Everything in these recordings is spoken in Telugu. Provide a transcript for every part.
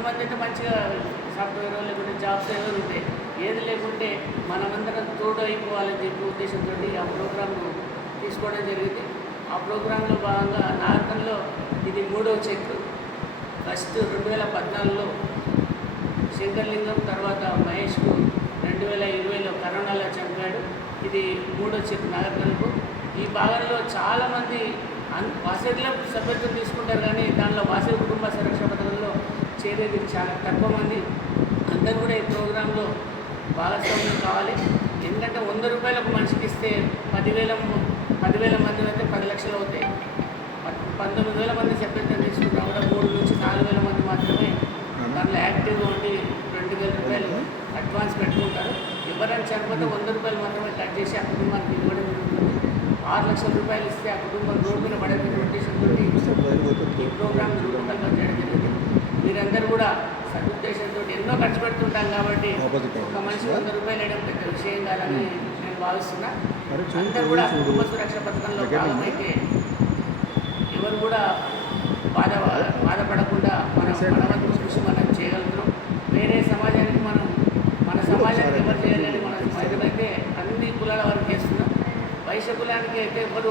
కొంతమంది అయితే మంచిగా సాఫ్ట్వేర్ లేకుంటే జాబ్స్ ఏదో ఉంటాయి ఏది లేకుంటే మనమందరం తోడు అయిపోవాలని చెప్పి ఉద్దేశంతో ఆ ప్రోగ్రామ్ను తీసుకోవడం జరిగింది. ఆ ప్రోగ్రాంలో భాగంగా నార్కన్లో ఇది మూడో చెక్. ఫస్ట్ రెండు వేల పద్నాలుగులో శంకర్లింగం తర్వాత మహేష్కు రెండు వేల ఇరవైలో కరోనాలో చంపాడు. ఇది మూడో చెక్ నాగర్కర్లకు ఈ భాగంలో చాలామంది అన్ వాసవిలో సభ్యత్వం తీసుకుంటారు కానీ దానిలో వాసవి కుటుంబ సంరక్షణ పథకంలో చేరేది చాలా తక్కువ మంది. అందరూ కూడా ఈ ప్రోగ్రాంలో భాగస్వామ్యం కావాలి. ఎందుకంటే వంద రూపాయలు ఒక మనిషికి ఇస్తే పదివేల పదివేల మంది అయితే పది లక్షలు అవుతాయి. ప- పంతొమ్మిది వేల మంది సభ్యత్వం తీసుకుంటాం కూడా మూడు నుంచి నాలుగు వేల మంది మాత్రమే దాంట్లో యాక్టివ్గా ఉండి రెండు వేల రూపాయలు అడ్వాన్స్ పెట్టుకుంటారు ఎవరైనా చనిపోతే వంద రూపాయలు మాత్రమే కట్ చేసి ఆ కుటుంబానికి ఇవ్వడం జరుగుతుంది ఆరు లక్షల రూపాయలు ఇస్తే ఆ కుటుంబం రోడ్డు మీద పడే ఉద్దేశంతో ఈ ప్రోగ్రామ్ రూపకల్పన చేయడం జరిగింది మీరందరూ కూడా సదుద్దేశంతో ఎన్నో ఖర్చు పెడుతుంటాం కాబట్టి ఒక మనిషి వంద రూపాయలు వేయడం పెద్ద విషయం కాదని నేను భావిస్తున్నా అందరూ కూడా కుటుంబ సురక్ష పథకంలో భాగమైతే ఎవరు కూడా బాధ బాధపడకుండా మనం మన వంతు కృషి మనం చేయగలుగుతాం వేరే సమాజానికి మనం మన సమాజానికి ఎవరు చేయలేని మన అయితే అన్ని కులాల వరకు చేస్తున్నాం వైశ్య కులానికి అయితే ఎవరు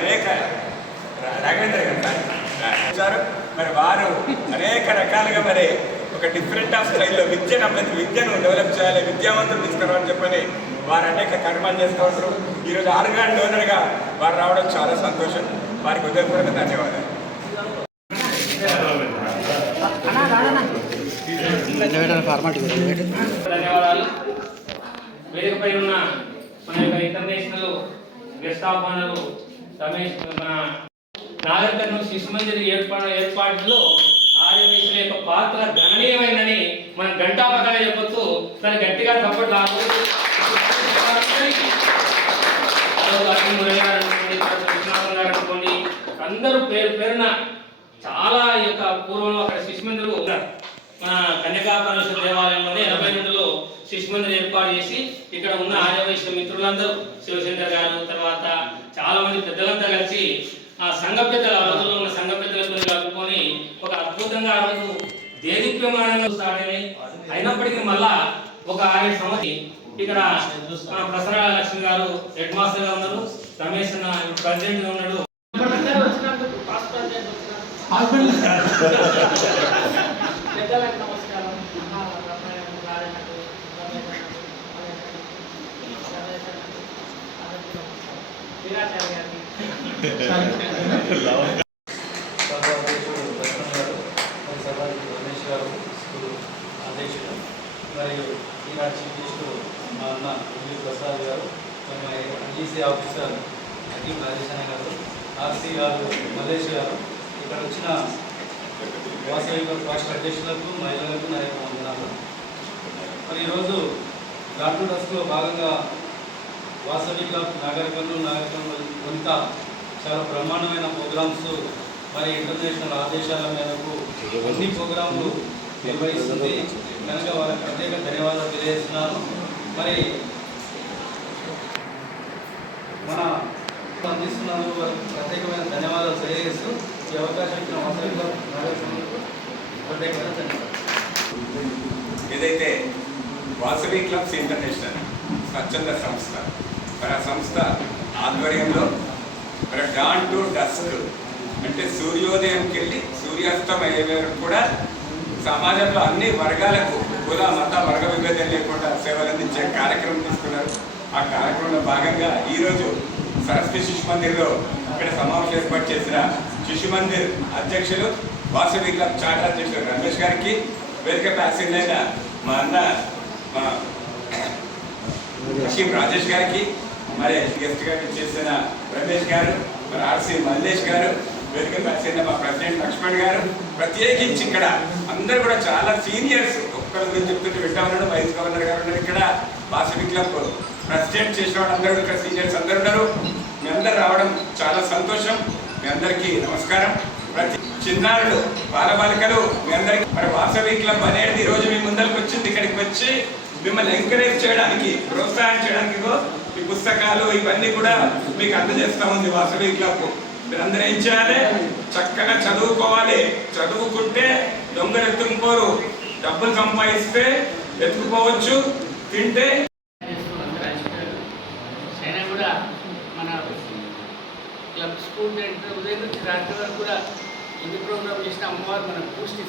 మరి వారు అనేక రకాలుగా మరి ఒక డిఫరెంట్ ఆఫ్ స్టైల్లో విద్యను అభ్యర్థి విద్యను డెవలప్ చేయాలి విద్యావంతులు తీసుకురావాలని చెప్పని వారు అనేక కర్మాలు చేస్తూ ఉంటారు. ఈరోజు ఆర్గాన్ డోనర్గా వారు రావడం చాలా సంతోషం. వారికి హృదయపూర్వక ధన్యవాదాలు. ధన్యవాదాలు వేదికపై ఉన్న మన యొక్క international guest of honour Ramesh మన నాగరికను శిశుమంజరి ఏర్పాటు ఏర్పాటులో ఆర్యవేశ్వర యొక్క పాత్ర గణనీయమైందని మనం గంటాపకంగా చెప్పొచ్చు. దాన్ని గట్టిగా సపోర్ట్ అనుకోండి అందరూ పేరు పేరున చాలా యొక్క పూర్వంలో అక్కడ శిశుమందిరు మన కన్యకాపరమేశ్వర దేవాలయంలోనే ఎనభై రెండులో శిశుమందిరం ఏర్పాటు చేసి ఇక్కడ ఉన్న ఆర్యవైశ్య మిత్రులందరూ శివశంకర్ గారు తర్వాత చాలా మంది పెద్దలంతా కలిసి ఆ సంఘ పెద్దల ఆ రోజుల్లో ఉన్న సంఘ పెద్దలతో కలుపుకొని ఒక అద్భుతంగా ఆ రోజు దేదీప్యమానంగా స్టార్ట్ అయినాయి. అయినప్పటికీ మళ్ళా ఒక ఆరేడు సంవత్సరం ఇక్కడ మన ప్రసన్న లక్ష్మి గారు హెడ్ మాస్టర్గా ఉన్నారు. రమేష్ అన్న ప్రెసిడెంట్గా ఉన్నాడు. నమస్కారం. అధ్యక్షుడు మరియు ఈనాడు చీఫ్ గెస్ట్ మా అన్న ఉల్లి ప్రసాద్ గారు మరి మా ఈసీ ఆఫీసర్ హకీం రాజేష్ గారు ఆర్సీ గారు మల్లేష్ గారు ఇక్కడ వచ్చిన వాసవి రాష్ట్ర అధ్యక్షులకు మహిళలకు నా యొక్క వందనాలు మరి ఈరోజు డాక్టర్ డస్క్లో భాగంగా వాసవి క్లబ్ నాగరికలు నాగరికలు కొంత చాలా బ్రహ్మాండమైన ప్రోగ్రామ్స్ మరి ఇంటర్నేషనల్ ఆదేశాల మేరకు అన్ని ప్రోగ్రాంలు నిర్వహిస్తుంది. కనుక వారికి ప్రత్యేక ధన్యవాదాలు తెలియజేస్తున్నాను. మరి మన అందిస్తున్నందుకు వారికి ప్రత్యేకమైన ధన్యవాదాలు తెలియజేస్తూ ఈ అవకాశం ఇచ్చిన అవసరంగా ప్రత్యేకమైన ధన్యవాదాలు. ఏదైతే వాసవి క్లబ్స్ ఇంటర్నేషనల్ స్వచ్ఛంద సంస్థ మరి ఆ సంస్థ ఆధ్వర్యంలో మరి డాన్ టు డస్క్. అంటే సూర్యోదయంకి వెళ్ళి సూర్యాస్తం అయ్యే వరకు కూడా సమాజంలో అన్ని వర్గాలకు కుల మత వర్గ విభేదం లేకుండా సేవలు అందించే కార్యక్రమం తీసుకున్నారు. ఆ కార్యక్రమంలో భాగంగా ఈరోజు సరస్వతి శిశు మందిర్లో ఇక్కడ సమావేశం ఏర్పాటు చేసిన శిశు మందిర్ అధ్యక్షులు వాసవి క్లబ్ చాటర్ అధ్యక్షులు రమేష్ గారికి వేదిక ప్యాసింగ్ అయిన మా అన్న మా రాజేష్ గారికి మరి గెస్ట్గా చేసిన రమేష్ గారు మరి ఆర్సీ మల్లేష్ గారు వేదిక పరిచయం మా ప్రెసిడెంట్ లక్ష్మణ్ గారు ప్రత్యేకించి ఇక్కడ అందరూ కూడా చాలా సీనియర్స్ ఒక్కరి గురించి చెప్తుంటే వింటా ఉన్నాడు వైస్ గవర్నర్ గారు ఉన్నారు. ఇక్కడ వాసవి క్లబ్ ప్రెసిడెంట్ చేసిన వాళ్ళు అందరూ ఇక్కడ సీనియర్స్ అందరు ఉన్నారు. మీ అందరు రావడం చాలా సంతోషం. మీ అందరికీ నమస్కారం. ప్రతి చిన్నారులు బాలబాలికలు మీ అందరికీ మరి వాసవి క్లబ్ అనేది ఈరోజు రోజు మీ ముందరికి వచ్చింది ఇక్కడికి వచ్చి మిమ్మల్ని ఎంకరేజ్ చేయడానికి ప్రోత్సహించడానికి ఈ పుస్తకాలు ఇవన్నీ కూడా మీకు అందజేస్తా ఉంది వాసవి క్లబ్. మీరందరూ ఏం చేయాలి? చక్కగా చదువుకోవాలి. చదువుకుంటే దొంగలు ఎత్తుకుపోరు డబ్బులు సంపాదిస్తే ఎత్తుకుపోవచ్చు. తింటే కూడా మన క్లబ్ స్కూల్ ఉదయం నుంచి రాత్రి వరకు కూడా ఎన్ని ప్రోగ్రామ్ చేసిన అమ్మవారు మనకు బూస్ట్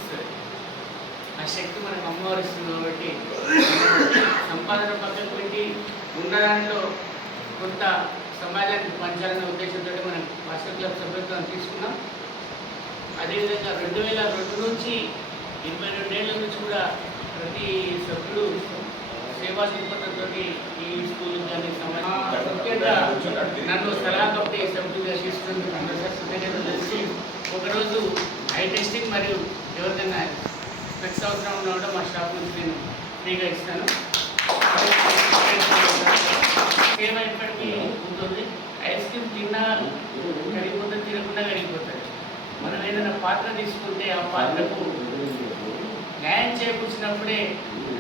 ఆ శక్తి మనకు అమ్మవారు ఇస్తుంది కాబట్టి ఉన్న దాంట్లో కొంత సమాజానికి పంచాలనే ఉద్దేశంతో మనం మాస్టర్ క్లబ్ సభ్యత్వం తీసుకున్నాం. అదేవిధంగా రెండు వేల రెండు నుంచి ఇరవై రెండేళ్ళ నుంచి కూడా ప్రతి సభ్యుడు సేవా దృక్పథంతో ఈ స్కూల్ కానీ ముఖ్యంగా నన్ను సలహా కమిటీ సభ్యులుగా తీసుకున్నందుకు తెలిసి ఒకరోజు ఐ టెస్టింగ్ మరియు ఎవరికైనా నెక్స్ట్ అవసరం ఉండడం మా షాప్ నుంచి నేను ఫ్రీగా ఇస్తాను. సేవ ఉంటుంది. ఐస్ క్రీమ్ తిన్నా కరిగిపోతుంది తినకుండా కరిగిపోతుంది మనం ఏదైనా పాత్ర తీసుకుంటే ఆ పాత్రకు న్యాయం చేకూర్చినప్పుడే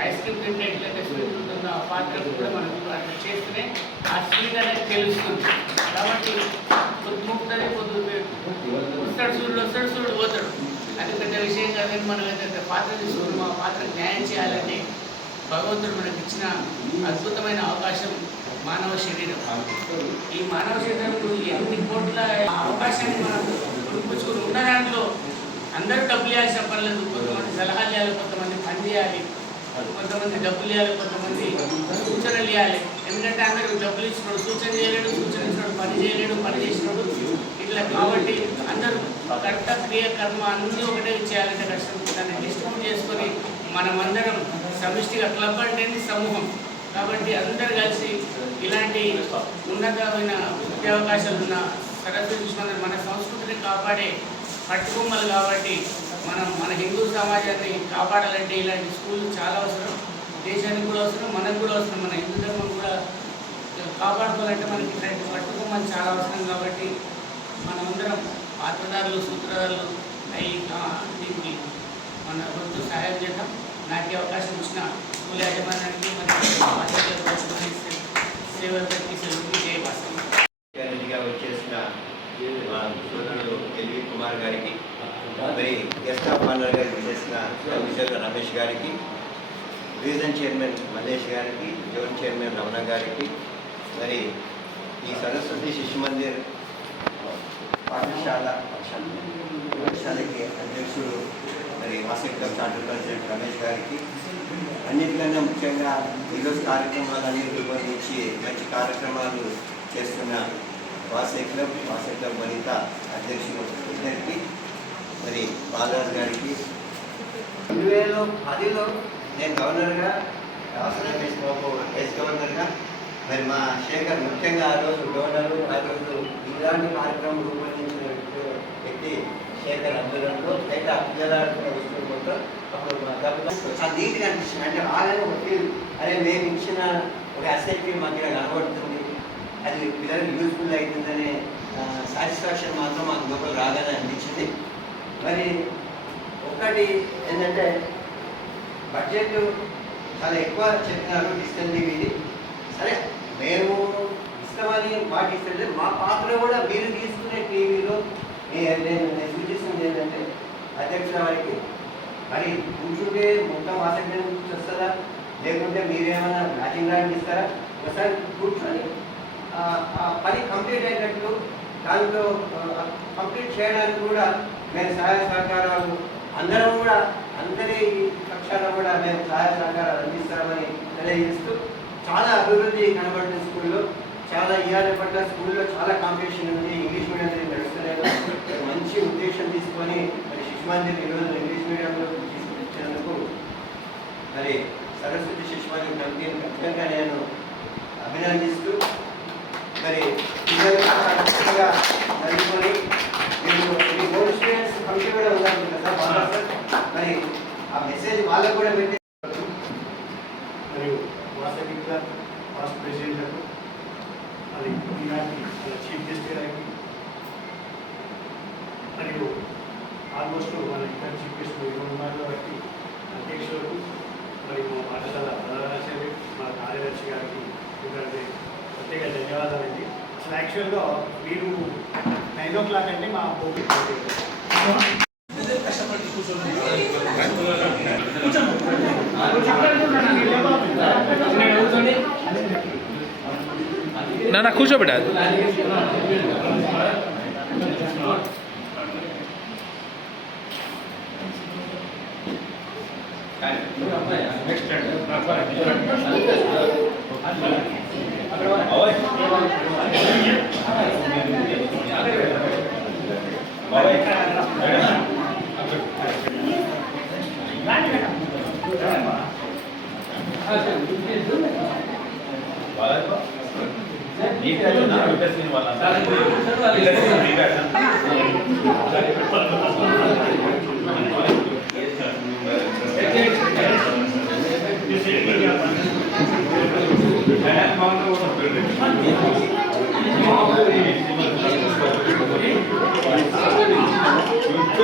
ఐస్ క్రీమ్ తింటే ఎట్లయితే స్వీట్ ఉంటుందో ఆ పాత్రకు కూడా మనం అట్లా చేస్తేనే ఆ స్వీట్ అనేది తెలుస్తుంది. కాబట్టి పొద్దు ముక్కుతుంది పొద్దు వస్తాడు సూర్యుడు వస్తాడు చూడు పోతాడు. అది పెద్ద విషయం కాదని మనం ఏదైతే పాత్ర తీసుకున్నామో ఆ పాత్రకు న్యాయం చేయాలంటే భగవంతుడు మనకి ఇచ్చిన అద్భుతమైన అవకాశం మానవ శరీరం. ఈ మానవ శరీరం ఎన్ని కోట్ల అవకాశాన్ని మనం పుచ్చుకుని ఉన్న దాంట్లో అందరూ డబ్బులు చేయాల్సిన పర్లేదు కొంతమంది సలహాలు చేయాలి కొంతమంది పని చేయాలి కొంతమంది డబ్బులు ఇవ్వాలి కొంతమంది సూచనలు ఇవ్వాలి. ఎందుకంటే అందరూ డబ్బులు ఇచ్చినోడు సూచన చేయలేడు సూచన ఇచ్చినోడు పని చేయలేడు పని చేసినోడు ఇట్లా కాబట్టి అందరూ కర్త క్రియ కర్మ అన్నీ ఒకటే చేయాలంటే కష్టం. దాన్ని డిస్ట్రిబ్యూట్ చేసుకొని మనమందరం సమిష్టిగా క్లబ్ అంటే సమూహం. కాబట్టి అందరు కలిసి ఇలాంటి ఉన్నతమైన విద్యా ఉన్న సరస్వతి విశ్వనాథ్ మన సంస్కృతిని కాపాడే పట్టుకొమ్మలు కాబట్టి మనం మన హిందూ సమాజాన్ని కాపాడాలంటే ఇలాంటి స్కూళ్ళు చాలా అవసరం. దేశానికి కూడా అవసరం మనకు కూడా అవసరం. మన హిందూ ధర్మం కూడా కాపాడుకోవాలంటే మనకి ఇలాంటి పట్టుకొమ్మలు చాలా అవసరం కాబట్టి మనమందరం పాత్రదారులు సూత్రధారులు అయి దీనికి మన వంతు సహాయం చేద్దాం. నాకే అవకాశం ఇచ్చిన స్కూల్ యాజమాన్యానికి సేవలకి వచ్చేసిన సోదరుడు ఎల్వి కుమార్ గారికి మరి గెస్ట్ ఆఫ్ ఆనర్గా చేసిన కమిషనర్ రమేష్ గారికి రీజన్ చైర్మన్ మహేష్ గారికి జోన్ చైర్మన్ రమణ గారికి మరి ఈ సరస్వతి శిశు మందిర్ పాఠశాల పాఠశాలకి అధ్యక్షుడు గారికి వాసవిక చార్టర్ ప్రెసిడెంట్ రమేష్ గారికి. అన్నిటికన్నా ముఖ్యంగా ఈరోజు కార్యక్రమాలన్నీ రూపొందించి మంచి కార్యక్రమాలు చేస్తున్న వాసవి క్లబ్ వాసవి క్లబ్ వనిత అధ్యక్షులు ఇద్దరికి మరి బాలరాజు గారికి. రెండు వేల పదిలో నేను గవర్నర్గా రాష్ట్ర రమేష్ బాబు వైస్ గవర్నర్గా మరి మా శేఖర్ ముఖ్యంగా ఆ రోజు గవర్నరు ఆ రోజు ఇలాంటి కార్యక్రమం రూపొందించిన వ్యక్తి- వ్యక్తి శేఖర్ లేదా అయితే వస్తువులు మొత్తం అప్పుడు మా గవర్నర్ నీట్గా అనిపిస్తుంది అంటే వాళ్ళని ఒక ఫీల్ అరే మేము ఇచ్చిన ఒక అసెట్కి మా దగ్గర కనబడుతుంది అది పిల్లలకు యూస్ఫుల్ అవుతుందనే సాటిస్ఫాక్షన్ మాత్రం మాకు లోపల రాగానే అనిపించింది మరి ఒకటి ఏంటంటే బడ్జెట్ చాలా ఎక్కువ చెప్తున్నారు డిజిటల్ ఇది. సరే మేము ఇస్తామని పాటిస్తే మా పాత్ర కూడా మీరు తీసుకునే టీవీలో నేను నేను ఏంటంటే అధ్యక్షుల వారికి మరి కూర్చుంటే మొత్తం ఆసక్తి వస్తుందా లేకుంటే మీరేమైనా మ్యాచింగ్ రాయింగ్ ఇస్తారా? ఒకసారి కూర్చొని ఆ పని కంప్లీట్ అయినట్లు దాంట్లో కంప్లీట్ చేయడానికి కూడా మేము సహాయ సహకారాలు అందరం కూడా అందరి పక్షాన కూడా మేము సహాయ సహకారాలు అందిస్తామని తెలియజేస్తూ చాలా అభివృద్ధి కనబడుతుంది స్కూల్లో. చాలా ఇవ్వాలి పట్ల స్కూల్లో చాలా కాంపిటీషన్ ఉంది. ఇంగ్లీష్ మీడియం మంచి ఉద్దేశం తీసుకొని మరి శిశు ఈరోజు ఇంగ్లీష్ మీడియంలో తీసుకొచ్చినందుకు మరి సరస్వతి శిశు కమిటీని ఖచ్చితంగా నేను అభినందిస్తూ మరి పిల్లలకి చాలా చక్కగా చదువుకొని మీరు ఈ గోల్డ్ స్టూడెంట్స్ కమిటీ కూడా ఉన్నారు కదా బాగా సార్ మరి ఆ మెసేజ్ వాళ్ళకు కూడా పెట్టి మరియు వాసవి క్లబ్ పాస్ట్ ప్రెసిడెంట్లకు మరి ఈనాటి మన చీఫ్ గెస్ట్ గారికి మరియు ఆల్మోస్ట్ మన ఇక్కడ చీఫ్ గెస్ట్ ఇరవై ఉన్నారు కాబట్టి అధ్యక్షులకు మరియు మా పాఠశాల ప్రధానాచార్య మా కార్యదర్శి గారికి ఇద్దరికి ప్రత్యేక ధన్యవాదాలండి అసలు యాక్చువల్గా మీరు నైన్ ఓ క్లాక్ అంటే మా ఓపిక నా కూర్చోబెట్టా.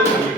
good for you.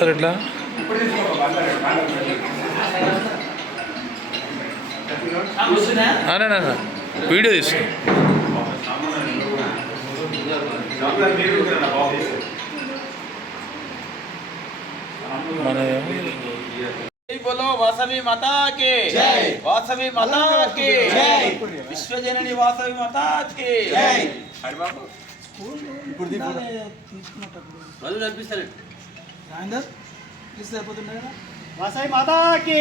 సార్ ఇట్లా వీడియో తీసుకో. మన బోలో వాసవి మతాకి. వాసవి మతాకి. విశ్వజనని వాసవి మతాకి. ఇప్పుడు తీసుకున్నట్టు రాజేందర్ ప్లీజ్ సరిపోతుండే కదా వాసాయి మాతాకి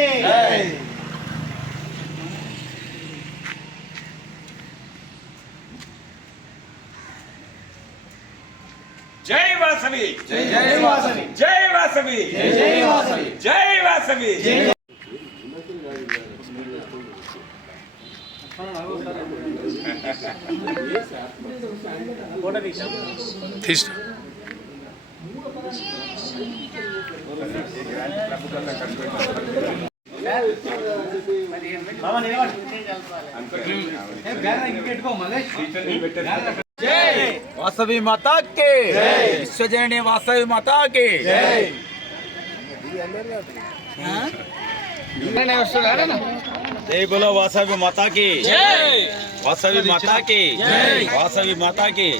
జై వాసవి జై వాసవి జై వాసవి జై వాసవి జై వాసవి తీసుకో వాసవి మాతాకి. విశ్వజనని వాసవి మాతాకి. జై. బులో వాసవి మాతాకి. వాసవి మాతాకి. వాసవి మాతాకి.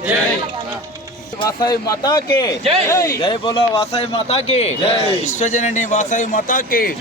వాసాయి మాతాకి. జై. బోలో మాతాకి. విశ్వజనని వాసాయి మాతాకి.